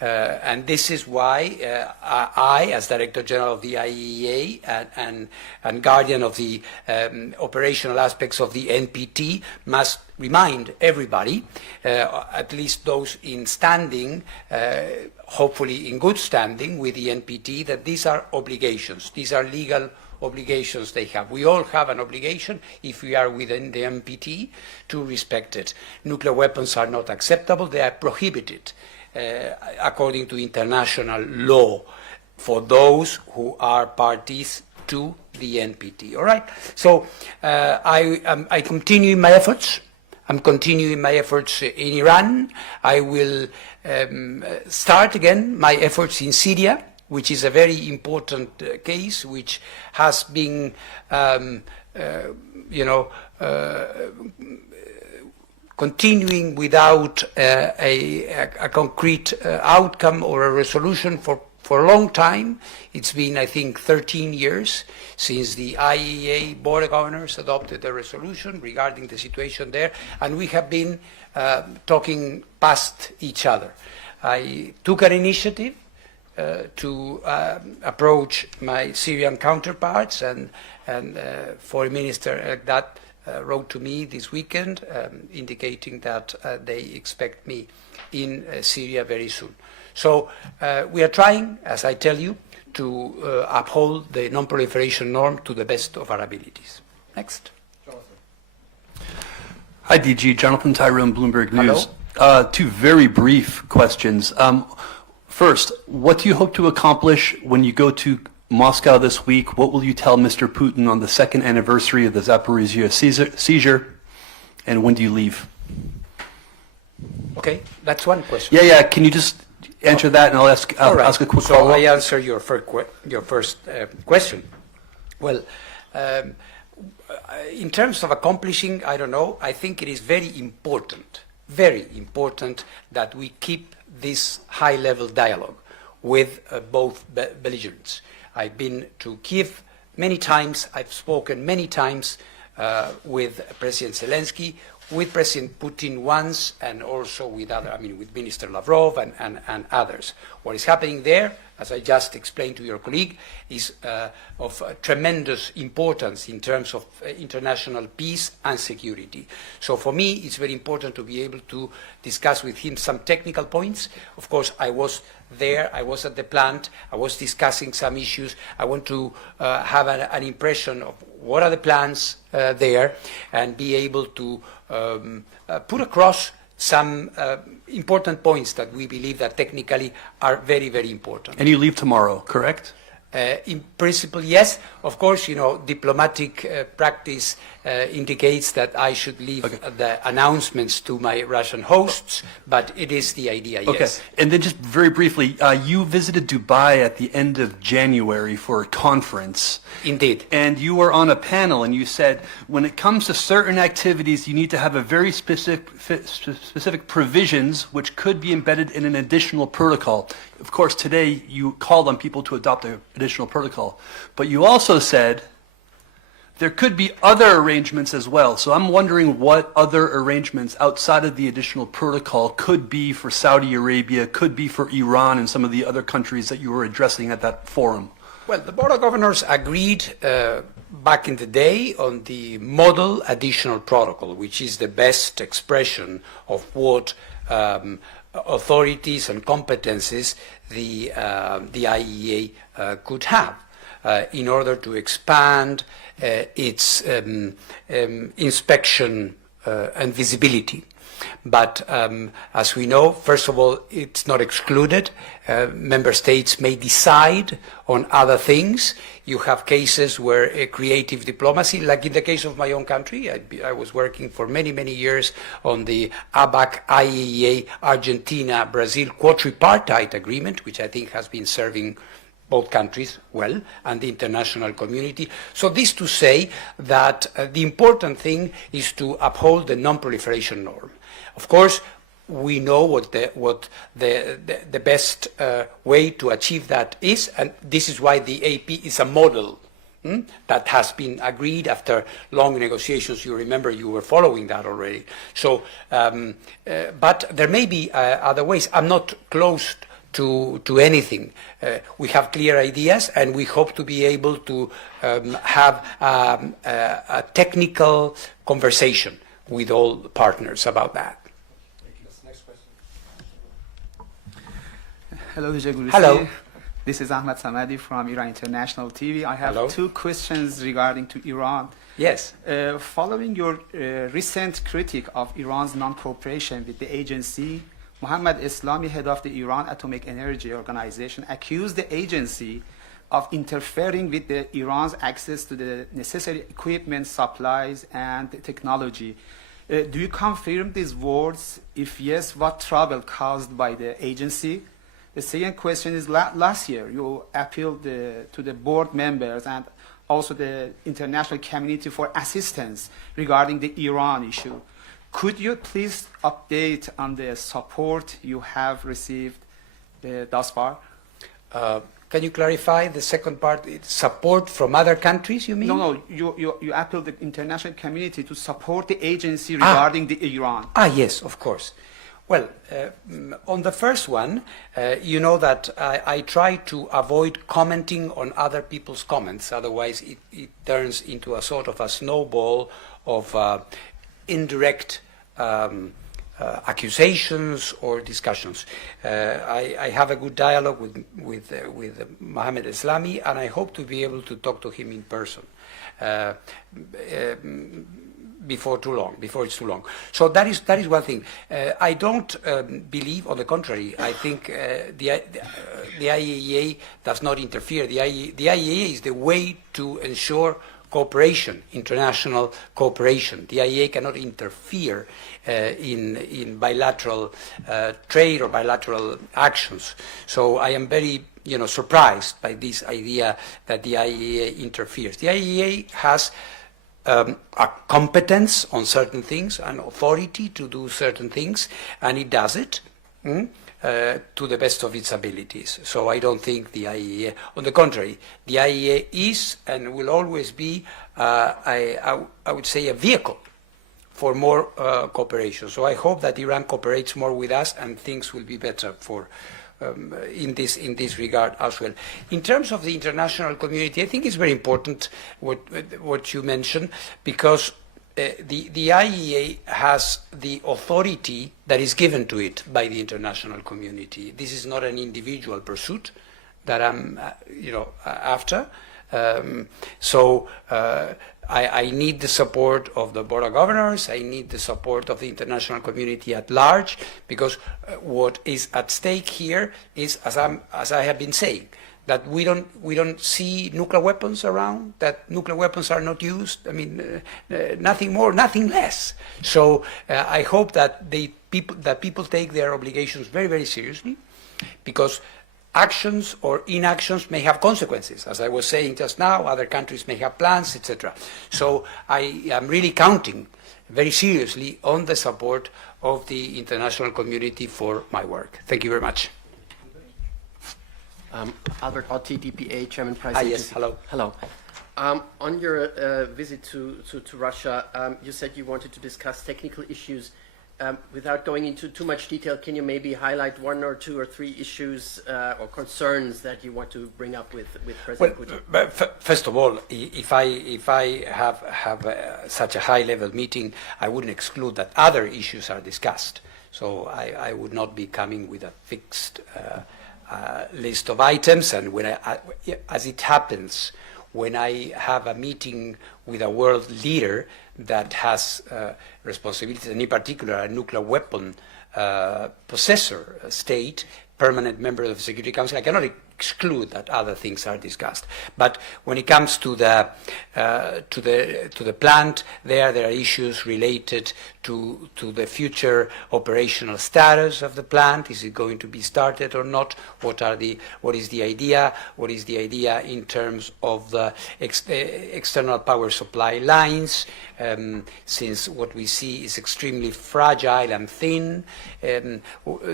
And this is why I, as Director General of the IAEA and guardian of the operational aspects of the NPT, must remind everybody, at least those in standing, hopefully in good standing with the NPT, that these are obligations. These are legal obligations they have. We all have an obligation, if we are within the NPT, to respect it. Nuclear weapons are not acceptable. They are prohibited according to international law for those who are parties to the NPT. All right? So I continue my efforts. I'm continuing my efforts in Iran. I will start again my efforts in Syria, which is a very important case, which has been, continuing without a concrete outcome or a resolution for a long time. It's been, I think, 13 years since the IAEA Board of Governors adopted a resolution regarding the situation there, and we have been talking past each other. I took an initiative to approach my Syrian counterparts, and Foreign Minister that wrote to me this weekend indicating that they expect me in Syria very soon. So we are trying, as I tell you, to uphold the non-proliferation norm to the best of our abilities. Next. Hi, DG. Jonathan Tyrone, Bloomberg News. Two very brief questions. First, what do you hope to accomplish when you go to Moscow this week? What will you tell Mr. Putin on the second anniversary of the Zaporizhia seizure? And when do you leave? Okay, that's one question. Yeah. Can you just answer that, and I'll ask a quick follow-up? So I answer your first question. Well, in terms of accomplishing, I don't know. I think it is very important that we keep this high-level dialogue with both belligerents. I've been to Kiev many times. I've spoken many times with President Zelensky, with President Putin once, and also with with Minister Lavrov and others. What is happening there, as I just explained to your colleague, is of tremendous importance in terms of international peace and security. So for me, it's very important to be able to discuss with him some technical points. Of course, I was there, I was at the plant, I was discussing some issues. I want to have an impression of what are the plans there, and be able to put across some important points that we believe that technically are very, very important. And you leave tomorrow, correct? In principle, yes. Of course, diplomatic practice indicates that I should leave the announcements to my Russian hosts, but it is the idea, yes. Okay, and then just very briefly, you visited Dubai at the end of January for a conference. Indeed. And you were on a panel, and you said, when it comes to certain activities, you need to have a very specific provisions which could be embedded in an additional protocol. Of course, today you called on people to adopt an additional protocol, but you also said there could be other arrangements as well. So I'm wondering what other arrangements outside of the additional protocol could be for Saudi Arabia, could be for Iran and some of the other countries that you were addressing at that forum. Well, the Board of Governors agreed back in the day on the model additional protocol, which is the best expression of what authorities and competences the IAEA could have in order to expand its inspection and visibility. But as we know, first of all, it's not excluded. Member states may decide on other things. You have cases where creative diplomacy, like in the case of my own country, I was working for many, many years on the ABAC, IAEA, Argentina, Brazil quadripartite agreement, which I think has been serving both countries well, and the international community. So this to say that the important thing is to uphold the non-proliferation norm. Of course, we know what the best way to achieve that is, and this is why the AP is a model that has been agreed after long negotiations. You remember you were following that already. So, but there may be other ways. I'm not closed to anything. We have clear ideas, and we hope to be able to have a technical conversation with all partners about that. Next question. Hello, Dr. Grossi. Hello. This is Ahmad Samadi from Iran International TV. I have Hello. 2 questions regarding to Iran. Yes. Following your recent critique of Iran's non-cooperation with the agency, Mohammad Eslami, head of the Iran Atomic Energy Organization, accused the agency of interfering with Iran's access to the necessary equipment, supplies, and technology. Do you confirm these words? If yes, what trouble caused by the agency? The second question is, last year you appealed to the board members and also the international community for assistance regarding the Iran issue. Could you please update on the support you have received thus far? Can you clarify the second part? It's support from other countries, you mean? No, you appealed the international community to support the agency regarding the Iran. Yes, of course. Well, on the first one, you know that I try to avoid commenting on other people's comments, otherwise it turns into a sort of a snowball of indirect accusations or discussions. I have a good dialogue with Mohammad Eslami, and I hope to be able to talk to him in person before it's too long. So that is one thing. I don't believe, on the contrary, I think the IAEA does not interfere. The IAEA is the way to ensure cooperation, international cooperation. The IAEA cannot interfere in bilateral trade or bilateral actions. So I am very surprised by this idea that the IAEA interferes. The IAEA has a competence on certain things, an authority to do certain things, and it does it to the best of its abilities. So I don't think the IAEA, on the contrary, the IAEA is and will always be, I would say, a vehicle for more cooperation. So I hope that Iran cooperates more with us, and things will be better for in this regard as well. In terms of the international community, I think it's very important what you mentioned, because the IAEA has the authority that is given to it by the international community. This is not an individual pursuit that I'm after. I need the support of the Board of Governors. I need the support of the international community at large, because what is at stake here is, as I have been saying, that we don't see nuclear weapons around, that nuclear weapons are not used. I mean, nothing more, nothing less. So I hope that people take their obligations very, very seriously, because actions or inactions may have consequences. As I was saying just now, other countries may have plans, etc. So I am really counting very seriously on the support of the international community for my work. Thank you very much. Albert Otti, DPA, Chairman Price Agency. Yes, hello. Hello. On your visit to Russia, you said you wanted to discuss technical issues. Without going into too much detail, can you maybe highlight 1 or 2 or 3 issues or concerns that you want to bring up with President Putin? But first of all, if I have such a high-level meeting, I wouldn't exclude that other issues are discussed. So I would not be coming with a fixed list of items. And as it happens, when I have a meeting with a world leader that has responsibilities, and in particular a nuclear weapon possessor state, permanent member of the Security Council, I cannot exclude that other things are discussed. But when it comes to the plant, there are issues related to the future operational status of the plant. Is it going to be started or not? What is the idea? What is the idea in terms of the external power supply lines? Since what we see is extremely fragile and thin,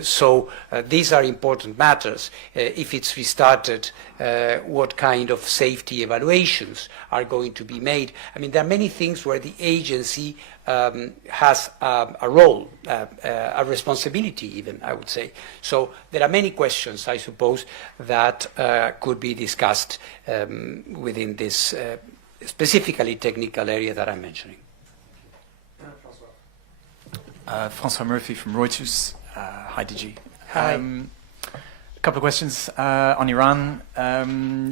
so these are important matters. If it's started what kind of safety evaluations are going to be made. I mean, there are many things where the agency has a role, a responsibility even, I would say. So there are many questions, I suppose, that could be discussed within this specifically technical area that I'm mentioning. François Murphy from Reuters. Hi, DG. Hi. A couple of questions on Iran.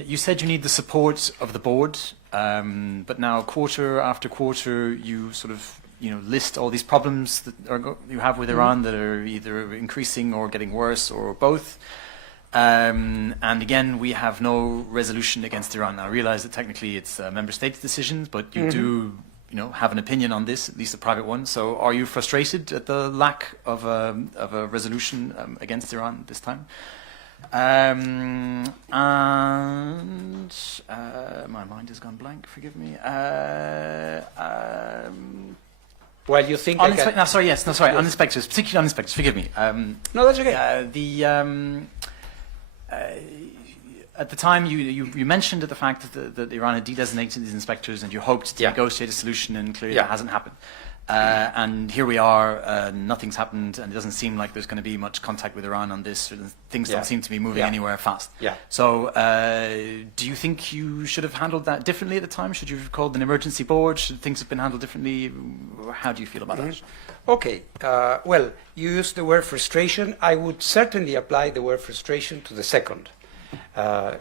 You said you need the support of the board, but now quarter after quarter you sort of list all these problems that you have with Iran that are either increasing or getting worse or both. And again, we have no resolution against Iran. Now, I realize that technically it's member states' decisions, but you do have an opinion on this, at least a private one. So are you frustrated at the lack of a resolution against Iran this time? And my mind has gone blank, forgive me. Well, you think... On inspectors, particularly on inspectors, forgive me. No, that's okay. At the time, you mentioned the fact that Iran had de-designated these inspectors and you hoped to negotiate a solution, and clearly that hasn't happened. And here we are, nothing's happened, and it doesn't seem like there's going to be much contact with Iran on this. Things don't seem to be moving anywhere fast. So do you think you should have handled that differently at the time? Should you have called an emergency board? Should things have been handled differently? How do you feel about that? Okay. Well, you used the word frustration. I would certainly apply the word frustration to the second,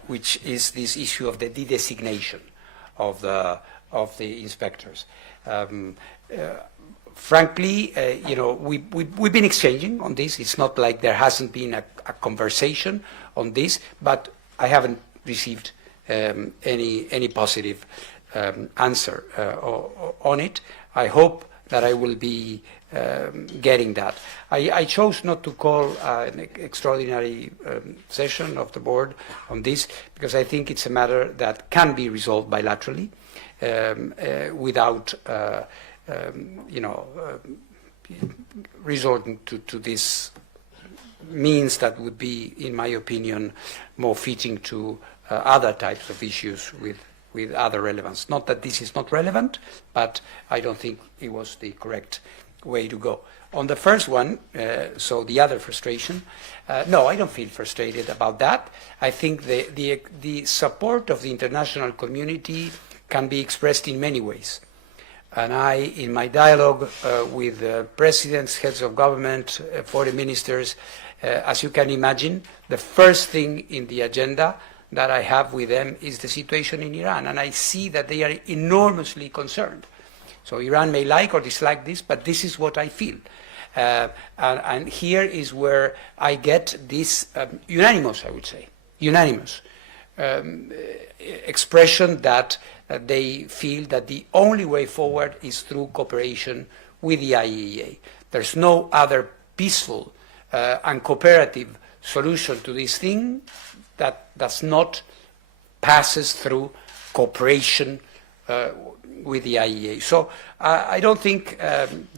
which is this issue of the de-designation of the inspectors. Frankly, we've been exchanging on this. It's not like there hasn't been a conversation on this, but I haven't received any positive answer on it. I hope that I will be getting that. I chose not to call an extraordinary session of the board on this because I think it's a matter that can be resolved bilaterally without resorting to this means that would be, in my opinion, more fitting to other types of issues with other relevance. Not that this is not relevant, but I don't think it was the correct way to go. On the first one, so the other frustration, no, I don't feel frustrated about that. I think the support of the international community can be expressed in many ways. And I, in my dialogue with presidents, heads of government, foreign ministers, as you can imagine, the first thing in the agenda that I have with them is the situation in Iran. And I see that they are enormously concerned. So Iran may like or dislike this, but this is what I feel. And here is where I get this unanimous, I would say, unanimous expression that they feel that the only way forward is through cooperation with the IAEA. There's no other peaceful and cooperative solution to this thing that does not passes through cooperation with the IAEA. So I don't think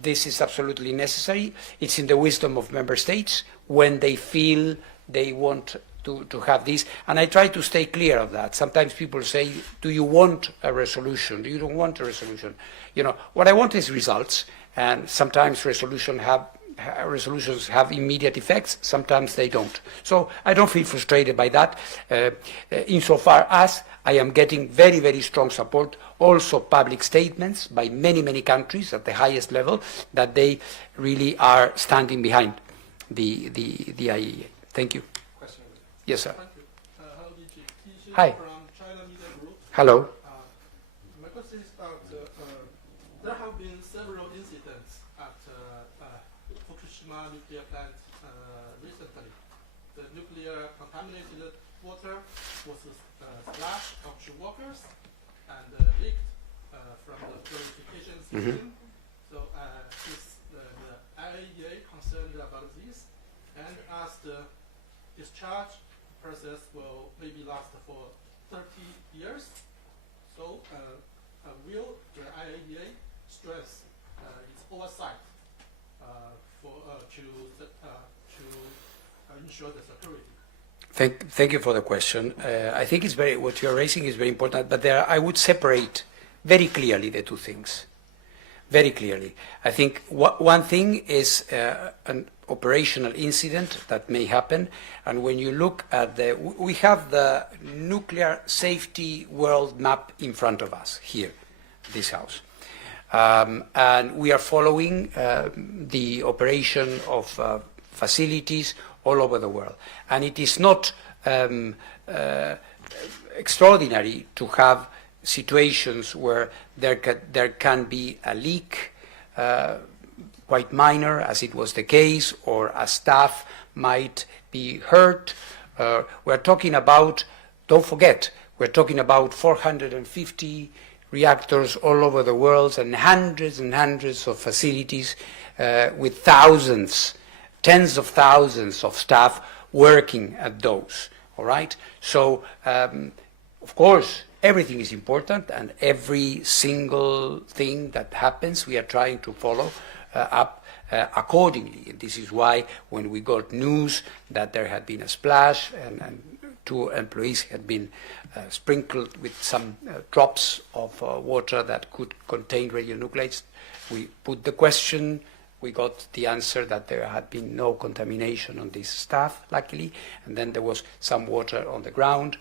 this is absolutely necessary. It's in the wisdom of member states when they feel they want to have this, and I try to stay clear of that. Sometimes people say, do you want a resolution? Do you don't want a resolution? What I want is results, and sometimes resolutions have immediate effects, sometimes they don't. So I don't feel frustrated by that, insofar as I am getting very, very strong support, also public statements by many, many countries at the highest level, that they really are standing behind the IAEA. Thank you. Yes, sir. Thank you. Hello, DG. Tisha Hi. From China Media Group. Hello. My question is about there have been several incidents at Fukushima nuclear plant recently. The nuclear contaminated water was splashed onto workers and leaked from the purification system. So is the IAEA concerned about this? And as the discharge process will maybe last for 30 years. So will the IAEA stress its oversight to ensure the security? Thank you for the question. I think what you're raising is very important, but I would separate very clearly the two things. Very clearly. I think one thing is an operational incident that may happen, and when you look at we have the nuclear safety world map in front of us here, this house. And we are following the operation of facilities all over the world. And it is not extraordinary to have situations where there can be a leak, quite minor, as it was the case, or a staff might be hurt. We're talking about, don't forget, we're talking about 450 reactors all over the world and hundreds of facilities with thousands, tens of thousands of staff working at those, all right? So, of course, everything is important, and every single thing that happens, we are trying to follow up accordingly. And this is why when we got news that there had been a splash and 2 employees had been sprinkled with some drops of water that could contain radionuclides, we put the question. We got the answer that there had been no contamination on this staff, luckily, and then there was some water on the ground.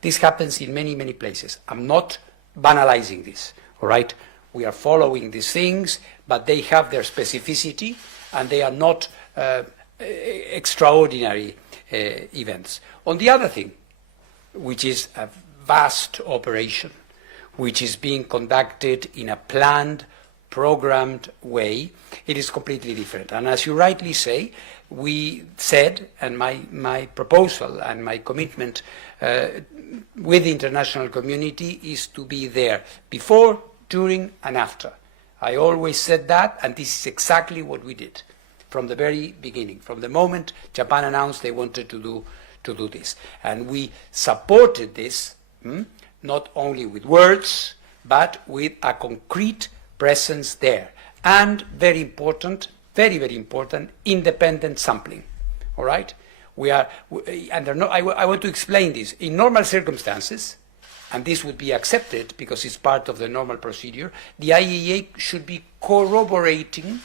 This happens in many, many places. I'm not banalizing this, all right? We are following these things, but they have their specificity, and they are not extraordinary events. On the other thing, which is a vast operation, which is being conducted in a planned, programmed way, it is completely different. And as you rightly say, we said, and my proposal and my commitment with the international community is to be there before, during, and after. I always said that, and this is exactly what we did from the very beginning, from the moment Japan announced they wanted to do this. And we supported this, not only with words, but with a concrete presence there, and very important, very important, independent sampling. All right, I want to explain this. In normal circumstances, and this would be accepted because it's part of the normal procedure, the IAEA should be corroborating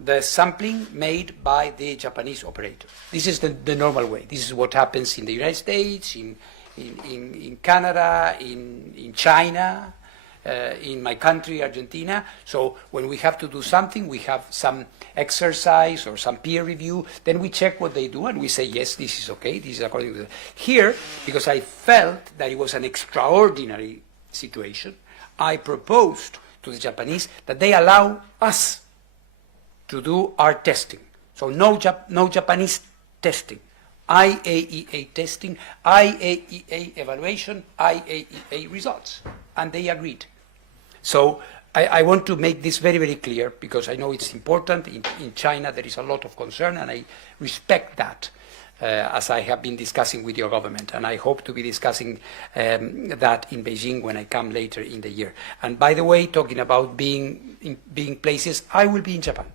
the sampling made by the Japanese operator. This is the normal way. This is what happens in the United States, in Canada, in China. In my country, Argentina. So when we have to do something, we have some exercise or some peer review, then we check what they do and we say, yes, this is okay, this is according to the... Here, because I felt that it was an extraordinary situation, I proposed to the Japanese that they allow us to do our testing. So no Japanese testing. IAEA testing, IAEA evaluation, IAEA results. And they agreed. So I want to make this very, very clear because I know it's important. In China there is a lot of concern, and I respect that, as I have been discussing with your government. And I hope to be discussing that in Beijing when I come later in the year. And by the way, talking about being places, I will be in Japan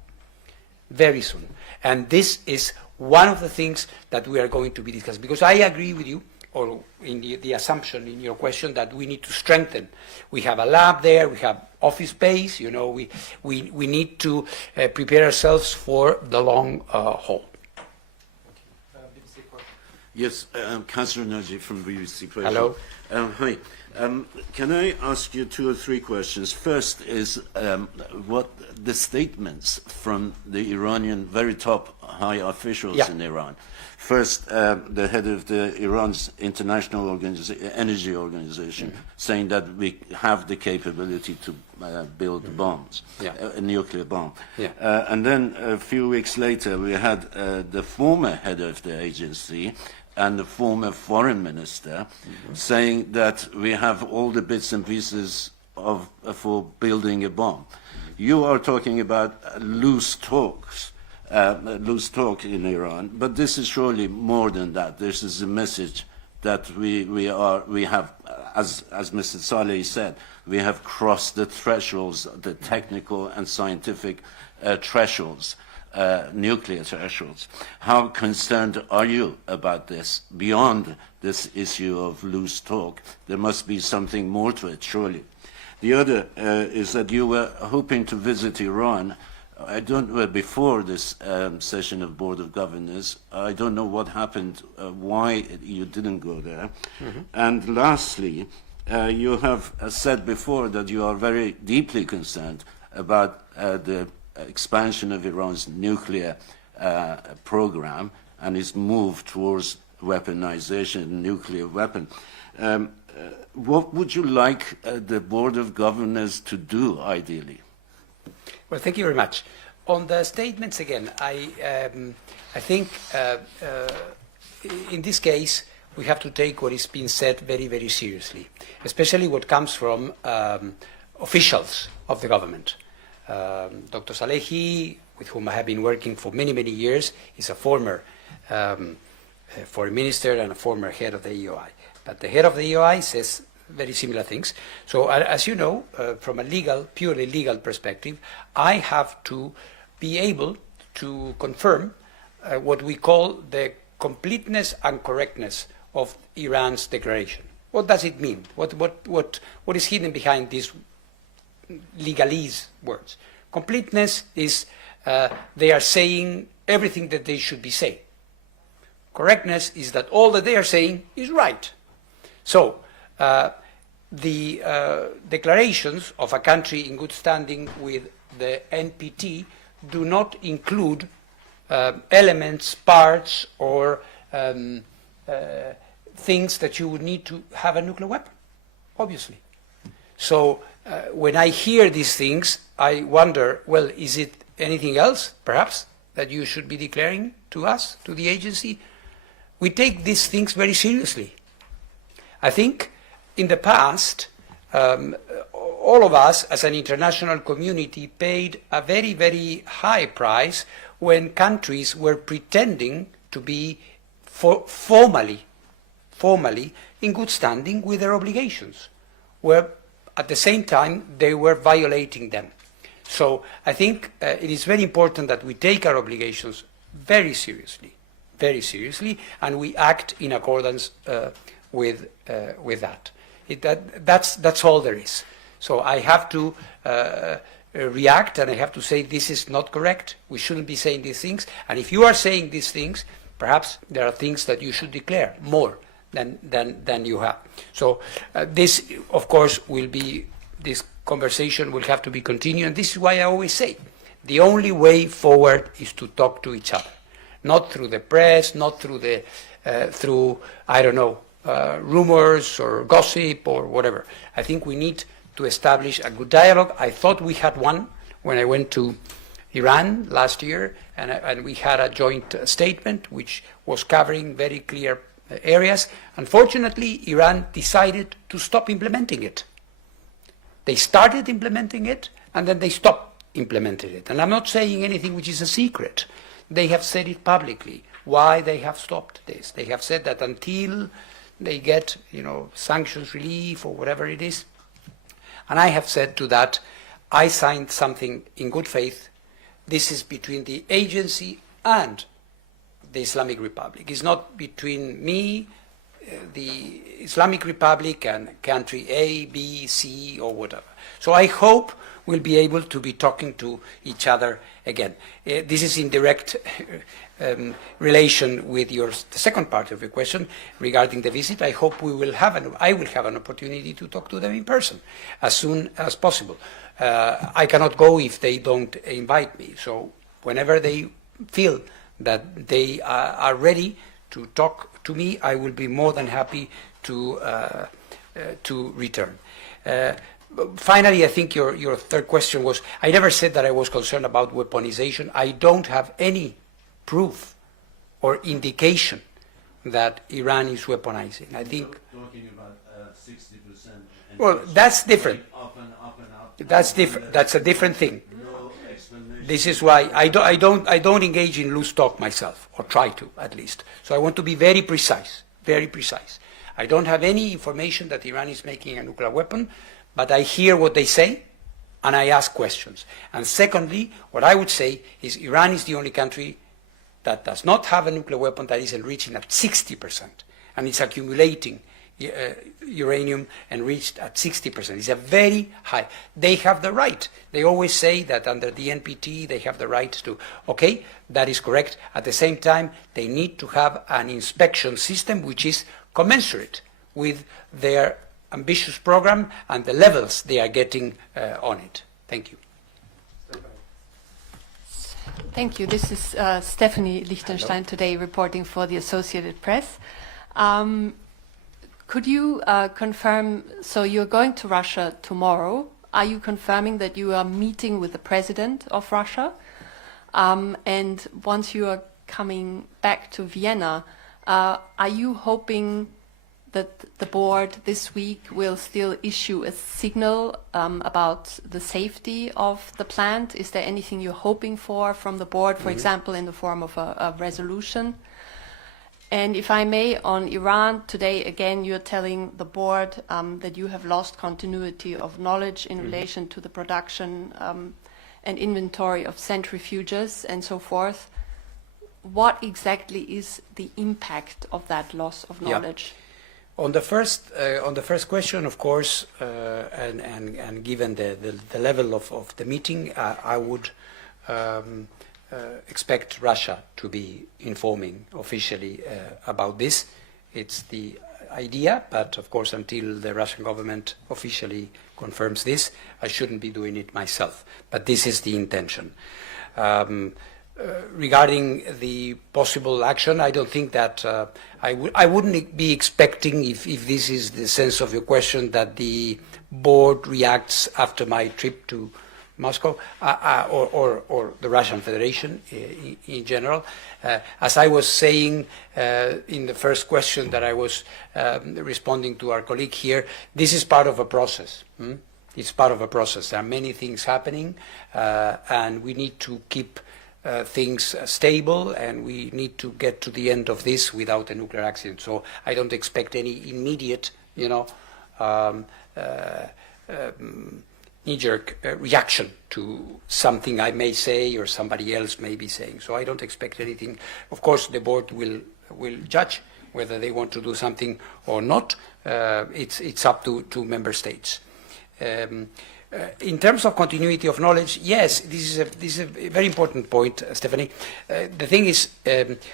very soon. And this is one of the things that we are going to be discussing, because I agree with you, or in the assumption in your question, that we need to strengthen. We have a lab there, we have office space, you know, we need to prepare ourselves for the long haul. Yes, Councillor Nagy from BBC Press. Hello. Hi. Can I ask you 2 or 3 questions? First is what the statements from the Iranian very top high officials in Iran. First, the head of Iran's international energy organization saying that we have the capability to build bombs, a nuclear bomb. And then a few weeks later, we had the former head of the agency and the former foreign minister saying that we have all the bits and pieces for building a bomb. You are talking about loose talk in Iran, but this is surely more than that. This is a message that we have, as Mr. Saleh said, we have crossed the thresholds, the technical and scientific thresholds. nuclear thresholds. How concerned are you about this, beyond this issue of loose talk? There must be something more to it, surely. The other is that you were hoping to visit Iran. I don't know, before this session of Board of Governors. I don't know what happened, why you didn't go there. Mm-hmm. And lastly, you have said before that you are very deeply concerned about the expansion of Iran's nuclear program and its move towards weaponization, nuclear weapon. What would you like the Board of Governors to do, ideally? Well, thank you very much. On the statements again, I think in this case we have to take what is being said very, very seriously, especially what comes from officials of the government. Dr. Salehi, with whom I have been working for many, many years, is a former foreign minister and a former head of the EOI. But the head of the EOI says very similar things. So as you know, from a purely legal perspective, I have to be able to confirm what we call the completeness and correctness of Iran's declaration. What does it mean? What is hidden behind these legalese words? Completeness is they are saying everything that they should be saying. Correctness is that all that they are saying is right. So the declarations of a country in good standing with the NPT do not include elements, parts, or things that you would need to have a nuclear weapon, obviously. So when I hear these things, I wonder, well, is it anything else, perhaps, that you should be declaring to us, to the agency? We take these things very seriously. I think in the past, all of us as an international community paid a very, very high price when countries were pretending to be formally in good standing with their obligations, where at the same time they were violating them. So I think it is very important that we take our obligations very seriously, and we act in accordance with that. That's all there is. So I have to react, and I have to say this is not correct. We shouldn't be saying these things. And if you are saying these things, perhaps there are things that you should declare more than you have. So this, of course, this conversation will have to be continued. And this is why I always say the only way forward is to talk to each other, not through the press, not through rumors or gossip or whatever. I think we need to establish a good dialogue. I thought we had one when I went to Iran last year, and we had a joint statement which was covering very clear areas. Unfortunately, Iran decided to stop implementing it. They started implementing it, and then they stopped implementing it. And I'm not saying anything which is a secret. They have said it publicly, why they have stopped this. They have said that until they get, sanctions relief or whatever it is. And I have said to that, I signed something in good faith. This is between the agency and the Islamic Republic. It's not between me, the Islamic Republic, and country A, B, C, or whatever. So I hope we'll be able to be talking to each other again. This is in direct relation with the second part of your question regarding the visit. I hope I will have an opportunity to talk to them in person as soon as possible. I cannot go if they don't invite me. So whenever they feel that they are ready to talk to me, I will be more than happy to return. Finally, I think your third question was, I never said that I was concerned about weaponization. I don't have any proof or indication that Iran is weaponizing. I think... Talking about 60%. Well, that's different. Up and up. That's different. That's a different thing. No explanation. This is why I don't engage in loose talk myself, or try to, at least. So I want to be very precise, very precise. I don't have any information that Iran is making a nuclear weapon, but I hear what they say, and I ask questions. And secondly, what I would say is Iran is the only country that does not have a nuclear weapon that is enriching at 60%, and it's accumulating uranium enriched at 60%. It's a very high. They have the right. They always say that under the NPT they have the right to, okay, that is correct. At the same time, they need to have an inspection system which is commensurate with their ambitious program and the levels they are getting on it. Thank you. Thank you. This is Stephanie Lichtenstein today reporting for the Associated Press. Could you confirm, so you're going to Russia tomorrow. Are you confirming that you are meeting with the president of Russia? And once you are coming back to Vienna, are you hoping that the board this week will still issue a signal about the safety of the plant? Is there anything you're hoping for from the board, for example, in the form of a resolution? And if I may, on Iran, today again you're telling the board that you have lost continuity of knowledge in relation to the production and inventory of centrifuges and so forth. What exactly is the impact of that loss of knowledge? Yeah. On the first question, of course, and given the level of the meeting, I would expect Russia to be informing officially about this. It's the idea, but of course until the Russian government officially confirms this, I shouldn't be doing it myself. But this is the intention. Regarding the possible action, I don't think that I wouldn't be expecting, if this is the sense of your question, that the board reacts after my trip to Moscow or the Russian Federation in general. As I was saying in the first question that I was responding to our colleague here, this is part of a process. It's part of a process. There are many things happening, and we need to keep things stable, and we need to get to the end of this without a nuclear accident. So I don't expect any immediate, knee-jerk reaction to something I may say or somebody else may be saying. So I don't expect anything. Of course, the board will judge whether they want to do something or not. It's up to member states. In terms of continuity of knowledge, yes, this is a very important point, Stephanie. The thing is,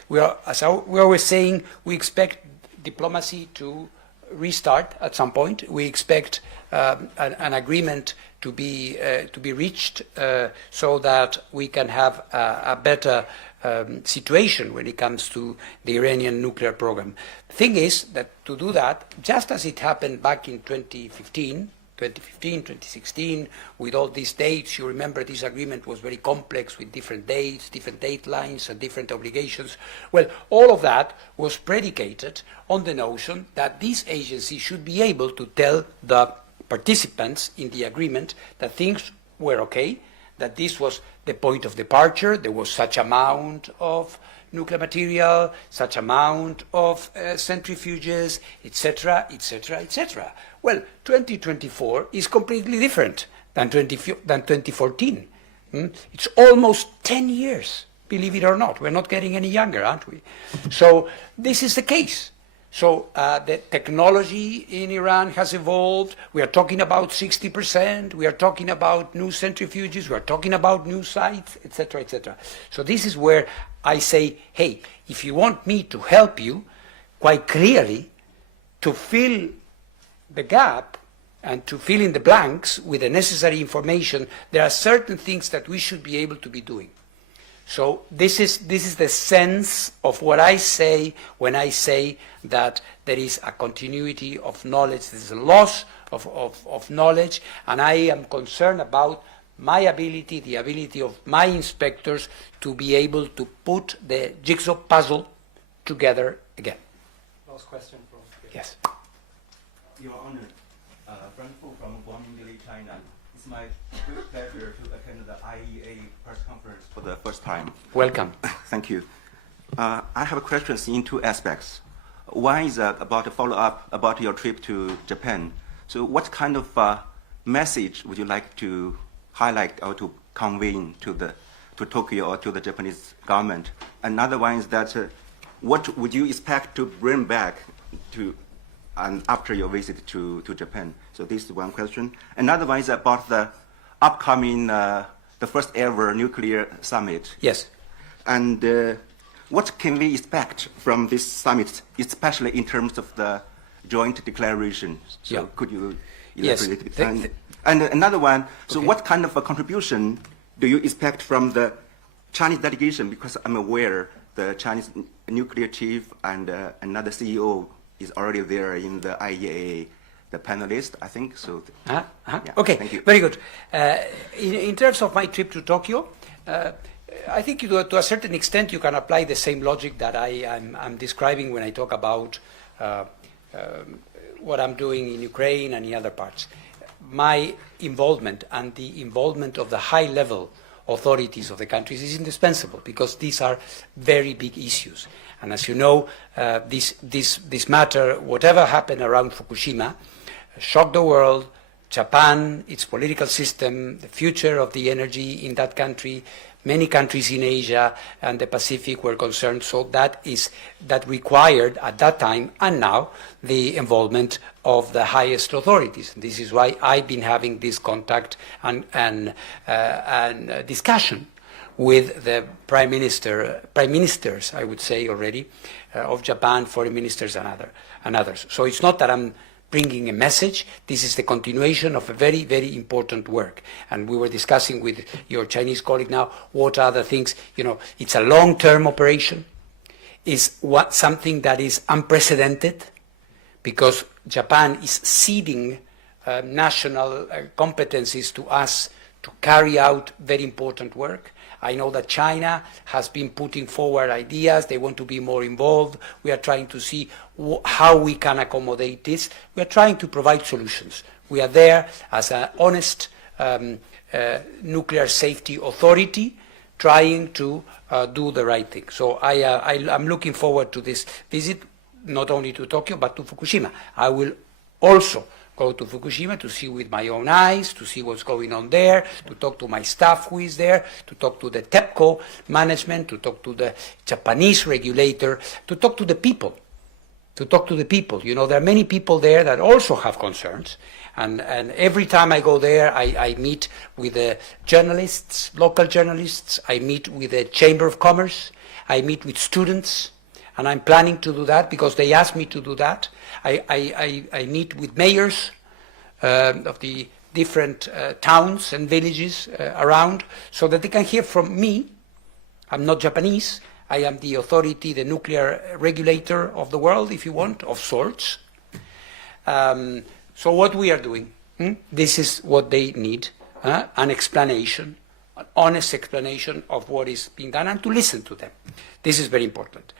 we're always saying, we expect diplomacy to restart at some point. We expect an agreement to be reached so that we can have a better situation when it comes to the Iranian nuclear program. The thing is that to do that, just as it happened back in 2015, 2016, with all these dates, you remember this agreement was very complex with different dates, different date lines, and different obligations. Well, all of that was predicated on the notion that this agency should be able to tell the participants in the agreement that things were okay, that this was the point of departure, there was such amount of nuclear material, such amount of centrifuges, etc., etc., etc. Well, 2024 is completely different than 2014. It's almost 10 years, believe it or not. We're not getting any younger, aren't we? So this is the case. So the technology in Iran has evolved. We are talking about 60%. We are talking about new centrifuges. We are talking about new sites, etc., etc. So this is where I say, hey, if you want me to help you quite clearly to fill the gap and to fill in the blanks with the necessary information, there are certain things that we should be able to be doing. So this is the sense of what I say when I say that there is a continuity of knowledge, there is a loss of knowledge, and I am concerned about my ability, the ability of my inspectors to be able to put the jigsaw puzzle together again. Last question from Yes. Your Honor, Frank Fu from Guangdong, China. It's my great pleasure to attend the IAEA press conference for the first time. Welcome. Thank you. I have questions in two aspects. One is about a follow-up about your trip to Japan. So what kind of message would you like to highlight or to convey to Tokyo or to the Japanese government? Another one is that what would you expect to bring back to after your visit to Japan? So this is one question. Another one is about the upcoming, the first ever nuclear summit. Yes. And what can we expect from this summit, especially in terms of the joint declaration? So Yeah. could you Yes. elaborate? And another one, so Okay. what kind of a contribution do you expect from the Chinese delegation? Because I'm aware the Chinese nuclear chief and another CEO is already there in the IAEA, the panelist, I think. So, yeah, Okay, thank you. very good. In terms of my trip to Tokyo, I think to a certain extent you can apply the same logic that I'm describing when I talk about what I'm doing in Ukraine and in other parts. My involvement and the involvement of the high-level authorities of the countries is indispensable because these are very big issues. And as you know, this matter, whatever happened around Fukushima, shocked the world, Japan, its political system, the future of the energy in that country. Many countries in Asia and the Pacific were concerned, so that required at that time and now the involvement of the highest authorities. This is why I've been having this contact and discussion with the prime ministers, I would say already, of Japan, foreign ministers and others. So it's not that I'm bringing a message. This is the continuation of a very, very important work. And we were discussing with your Chinese colleague now, what are the things, it's a long-term operation. It's something that is unprecedented because Japan is ceding national competencies to us to carry out very important work. I know that China has been putting forward ideas. They want to be more involved. We are trying to see how we can accommodate this. We are trying to provide solutions. We are there as an honest nuclear safety authority trying to do the right thing. So I'm looking forward to this visit, not only to Tokyo, but to Fukushima. I will also go to Fukushima to see with my own eyes, to see what's going on there, to talk to my staff who is there, to talk to the TEPCO management, to talk to the Japanese regulator, to talk to the people. There are many people there that also have concerns. And every time I go there, I meet with the journalists, local journalists. I meet with the Chamber of Commerce. I meet with students. And I'm planning to do that because they asked me to do that. I meet with mayors of the different towns and villages around so that they can hear from me. I'm not Japanese. I am the authority, the nuclear regulator of the world, if you want, of sorts. So what we are doing, this is what they need, an explanation, an honest explanation of what is being done and to listen to them. This is very important.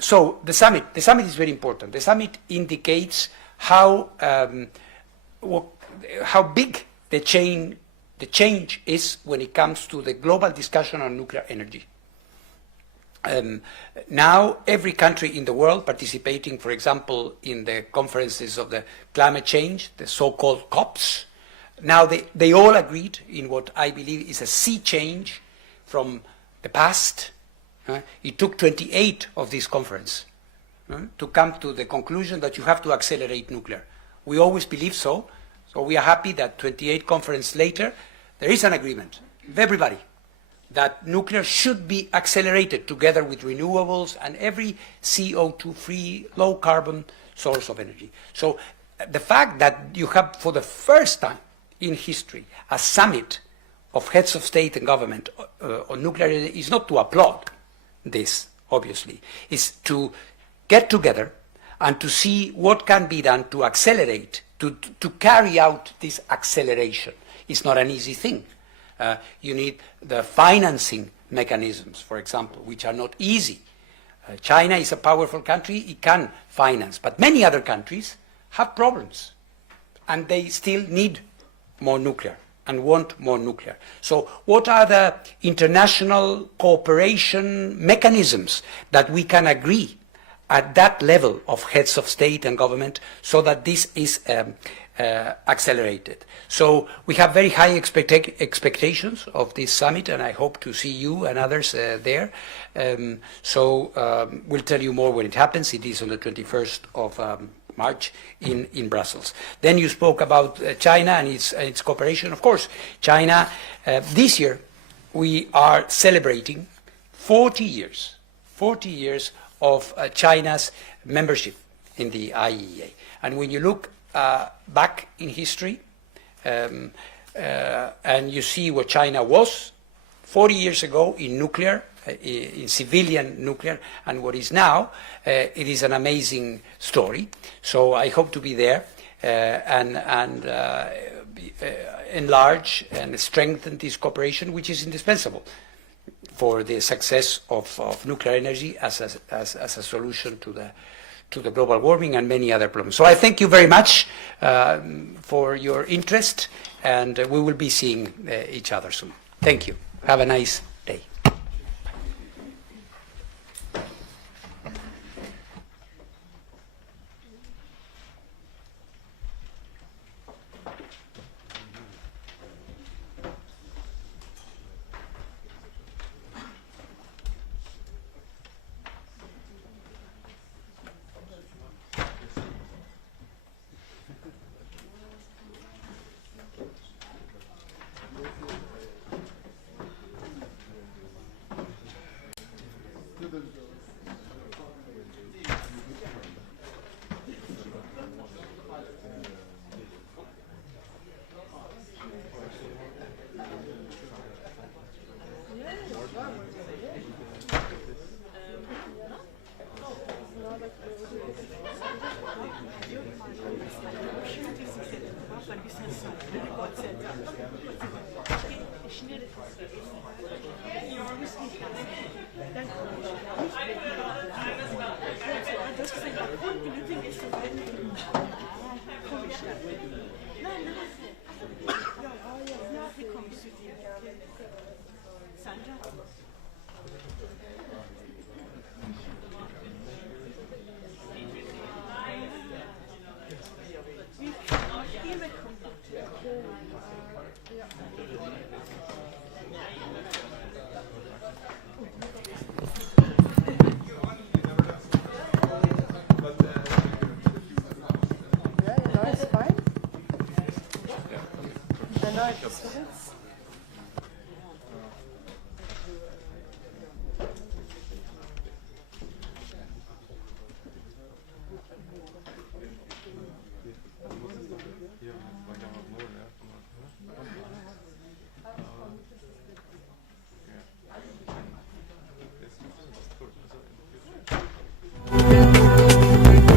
So the summit is very important. The summit indicates how big the change is when it comes to the global discussion on nuclear energy. Now every country in the world participating, for example, in the conferences of the climate change, the so-called COPs, now they all agreed in what I believe is a sea change from the past. It took 28 of this conference to come to the conclusion that you have to accelerate nuclear. We always believe so. So we are happy that 28 conferences later, there is an agreement of everybody that nuclear should be accelerated together with renewables and every CO2-free, low-carbon source of energy. So the fact that you have, for the first time in history, a summit of heads of state and government on nuclear energy is not to applaud this, obviously, is to get together and to see what can be done to accelerate, to carry out this acceleration. It's not an easy thing. You need the financing mechanisms, for example, which are not easy. China is a powerful country, it can finance, but many other countries have problems, and they still need more nuclear and want more nuclear. So what are the international cooperation mechanisms that we can agree at that level of heads of state and government so that this is accelerated. So we have very high expectations of this summit, and I hope to see you and others there. We'll tell you more when it happens. It is on the 21st of March in Brussels. Then you spoke about China and its cooperation. Of course, China, this year we are celebrating 40 years of China's membership in the IAEA. And when you look back in history and you see what China was 40 years ago in nuclear, in civilian nuclear, and what is now, it is an amazing story. So I hope to be there and enlarge and strengthen this cooperation, which is indispensable for the success of nuclear energy as a solution to the global warming and many other problems. So I thank you very much for your interest, and we will be seeing each other soon. Thank you. Have a nice day. Das ist ein Grund, benötige ich so